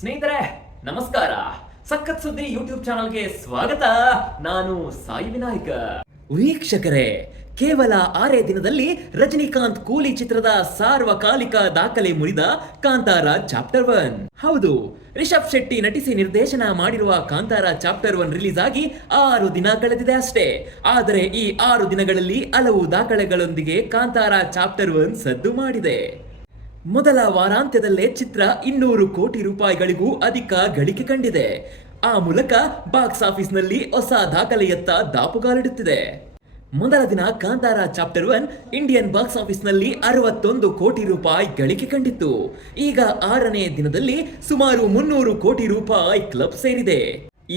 ಸ್ನೇಹಿತರೆ ನಮಸ್ಕಾರ. ಸಖತ್ ಸುದ್ದಿ ಯೂಟ್ಯೂಬ್ ಚಾನಲ್ಗೆ ಸ್ವಾಗತ. ನಾನು ಸಾಯಿ ವಿನಾಯಕ. ವೀಕ್ಷಕರೇ ಕೇವಲ ಆರೇ ದಿನದಲ್ಲಿ ರಜನಿಕಾಂತ್ ಕೂಲಿ ಚಿತ್ರದ ಸಾರ್ವಕಾಲಿಕ ದಾಖಲೆ ಮುರಿದ ಕಾಂತಾರ ಚಾಪ್ಟರ್ ಒನ್. ಹೌದು, ರಿಷಬ್ ಶೆಟ್ಟಿ ನಟಿಸಿ ನಿರ್ದೇಶನ ಮಾಡಿರುವ ಕಾಂತಾರ ಚಾಪ್ಟರ್ ಒನ್ ರಿಲೀಸ್ ಆಗಿ ಆರು ದಿನ ಕಳೆದಿದೆ ಅಷ್ಟೇ. ಆದರೆ ಈ ಆರು ದಿನಗಳಲ್ಲಿ ಹಲವು ದಾಖಲೆಗಳೊಂದಿಗೆ ಕಾಂತಾರ ಚಾಪ್ಟರ್ ಒನ್ ಸದ್ದು ಮಾಡಿದೆ. ಮೊದಲ ವಾರಾಂತ್ಯದಲ್ಲೇ ಚಿತ್ರ ಇನ್ನೂರು ಕೋಟಿ ರೂಪಾಯಿಗಳಿಗೂ ಅಧಿಕ ಗಳಿಕೆ ಕಂಡಿದೆ. ಆ ಮೂಲಕ ಬಾಕ್ಸ್ ಆಫೀಸ್ನಲ್ಲಿ ಹೊಸ ದಾಖಲೆಯತ್ತ ದಾಪುಗಾಲಿಡುತ್ತಿದೆ. ಮೊದಲ ದಿನ Kantara chapter one Indian box ಆಫೀಸ್ನಲ್ಲಿ ಅರವತ್ತೊಂದು ಕೋಟಿ ರೂಪಾಯಿ ಗಳಿಕೆ ಕಂಡಿತ್ತು. ಈಗ ಆರನೇ ದಿನದಲ್ಲಿ ಸುಮಾರು ಮುನ್ನೂರು ಕೋಟಿ ರೂಪಾಯಿ ಕ್ಲಬ್ ಸೇರಿದೆ.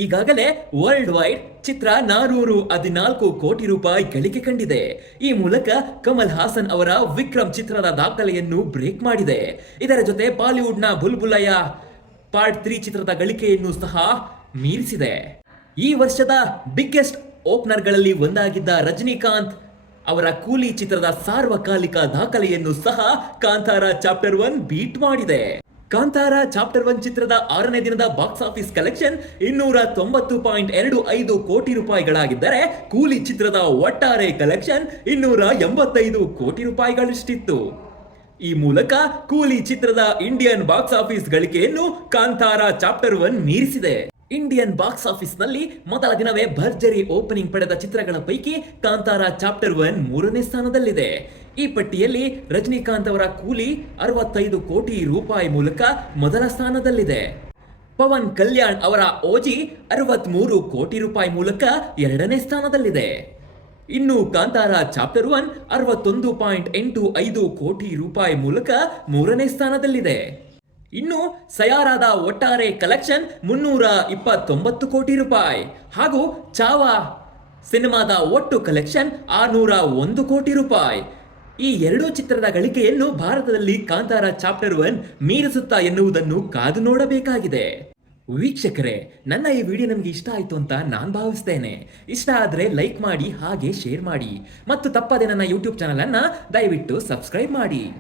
ಈಗಾಗಲೇ ವರ್ಲ್ಡ್ ವೈಡ್ ಚಿತ್ರ ನಾನೂರು ಹದಿನಾಲ್ಕು ಕೋಟಿ ರೂಪಾಯಿ ಗಳಿಕೆ ಕಂಡಿದೆ. ಈ ಮೂಲಕ ಕಮಲ್ ಹಾಸನ್ ಅವರ ವಿಕ್ರಮ್ ಚಿತ್ರದ ದಾಖಲೆಯನ್ನು ಬ್ರೇಕ್ ಮಾಡಿದೆ. ಇದರ ಜೊತೆ ಬಾಲಿವುಡ್ನ ಬುಲ್ಬುಲಯ ಪಾರ್ಟ್ ತ್ರೀ ಚಿತ್ರದ ಗಳಿಕೆಯನ್ನು ಸಹ ಮೀರಿಸಿದೆ. ಈ ವರ್ಷದ ಬಿಗ್ಗೆಸ್ಟ್ ಓಪನರ್ಗಳಲ್ಲಿ ಒಂದಾಗಿದ್ದ ರಜನಿಕಾಂತ್ ಅವರ ಕೂಲಿ ಚಿತ್ರದ ಸಾರ್ವಕಾಲಿಕ ದಾಖಲೆಯನ್ನು ಸಹ ಕಾಂತಾರ ಚಾಪ್ಟರ್ ಒನ್ ಬೀಟ್ ಮಾಡಿದೆ. ಕಾಂತಾರ ಚಾಪ್ಟರ್ ಒನ್ ಚಿತ್ರದ ಆರನೇ ದಿನದ ಬಾಕ್ಸ್ ಆಫೀಸ್ ಕಲೆಕ್ಷನ್ ಇನ್ನೂರ ತೊಂಬತ್ತು ಪಾಯಿಂಟ್ ಎರಡು ಐದು ಕೋಟಿ ರೂಪಾಯಿಗಳಾಗಿದ್ದರೆ ಕೂಲಿ ಚಿತ್ರದ ಒಟ್ಟಾರೆ ಕಲೆಕ್ಷನ್ ಇನ್ನೂರ ಎಂಬತ್ತೈದು ಕೋಟಿ ರೂಪಾಯಿಗಳಷ್ಟಿತ್ತು. ಈ ಮೂಲಕ ಕೂಲಿ ಚಿತ್ರದ ಇಂಡಿಯನ್ ಬಾಕ್ಸ್ ಆಫೀಸ್ ಗಳಿಕೆಯನ್ನು ಕಾಂತಾರ ಚಾಪ್ಟರ್ ಒನ್ ಮೀರಿಸಿದೆ. ಇಂಡಿಯನ್ ಬಾಕ್ಸ್ ಆಫೀಸ್ನಲ್ಲಿ ಮೊದಲ ದಿನವೇ ಭರ್ಜರಿ ಓಪನಿಂಗ್ ಪಡೆದ ಚಿತ್ರಗಳ ಪೈಕಿ ಕಾಂತಾರ ಚಾಪ್ಟರ್ ಒನ್ ಮೂರನೇ ಸ್ಥಾನದಲ್ಲಿದೆ. ಈ ಪಟ್ಟಿಯಲ್ಲಿ ರಜನಿಕಾಂತ್ ಅವರ ಕೂಲಿ ಅರವತ್ತೈದು ಕೋಟಿ ರೂಪಾಯಿ ಮೂಲಕ ಮೊದಲ ಸ್ಥಾನದಲ್ಲಿದೆ. ಪವನ್ ಕಲ್ಯಾಣ್ ಅವರ ಓಜಿ ಅರವತ್ಮೂರು ಕೋಟಿ ರೂಪಾಯಿ ಮೂಲಕ ಎರಡನೇ ಸ್ಥಾನದಲ್ಲಿದೆ. ಇನ್ನು ಕಾಂತಾರ ಚಾಪ್ಟರ್ ಒನ್ ಅರವತ್ತೊಂದು ಪಾಯಿಂಟ್ ಎಂಟು ಐದು ಕೋಟಿ ರೂಪಾಯಿ ಮೂಲಕ ಮೂರನೇ ಸ್ಥಾನದಲ್ಲಿದೆ. ಇನ್ನು ಸಯಾರಾದ ಒಟ್ಟಾರೆ ಕಲೆಕ್ಷನ್ ಮುನ್ನೂರ ಇಪ್ಪತ್ತೊಂಬತ್ತು ಕೋಟಿ ರೂಪಾಯಿ. ಹಾಗೂ ಚಾವಾ ಸಿನಿಮಾದ ಒಟ್ಟು ಕಲೆಕ್ಷನ್ ಆರುನೂರ ಒಂದು ಕೋಟಿ ರೂಪಾಯಿ. ಈ ಎರಡೂ ಚಿತ್ರದ ಗಳಿಕೆಯನ್ನು ಭಾರತದಲ್ಲಿ ಕಾಂತಾರ ಚಾಪ್ಟರ್ ಒನ್ ಮೀರಿಸುತ್ತಾ ಎನ್ನುವುದನ್ನು ಕಾದು ನೋಡಬೇಕಾಗಿದೆ. ವೀಕ್ಷಕರೇ, ನನ್ನ ಈ ವಿಡಿಯೋ ನಿಮಗೆ ಇಷ್ಟ ಆಯಿತು ಅಂತ ನಾನು ಭಾವಿಸ್ತೇನೆ. ಇಷ್ಟ ಆದರೆ ಲೈಕ್ ಮಾಡಿ, ಹಾಗೆ ಶೇರ್ ಮಾಡಿ. ಮತ್ತು ತಪ್ಪದೆ ನನ್ನ ಯೂಟ್ಯೂಬ್ ಚಾನಲನ್ನು ದಯವಿಟ್ಟು ಸಬ್ಸ್ಕ್ರೈಬ್ ಮಾಡಿ.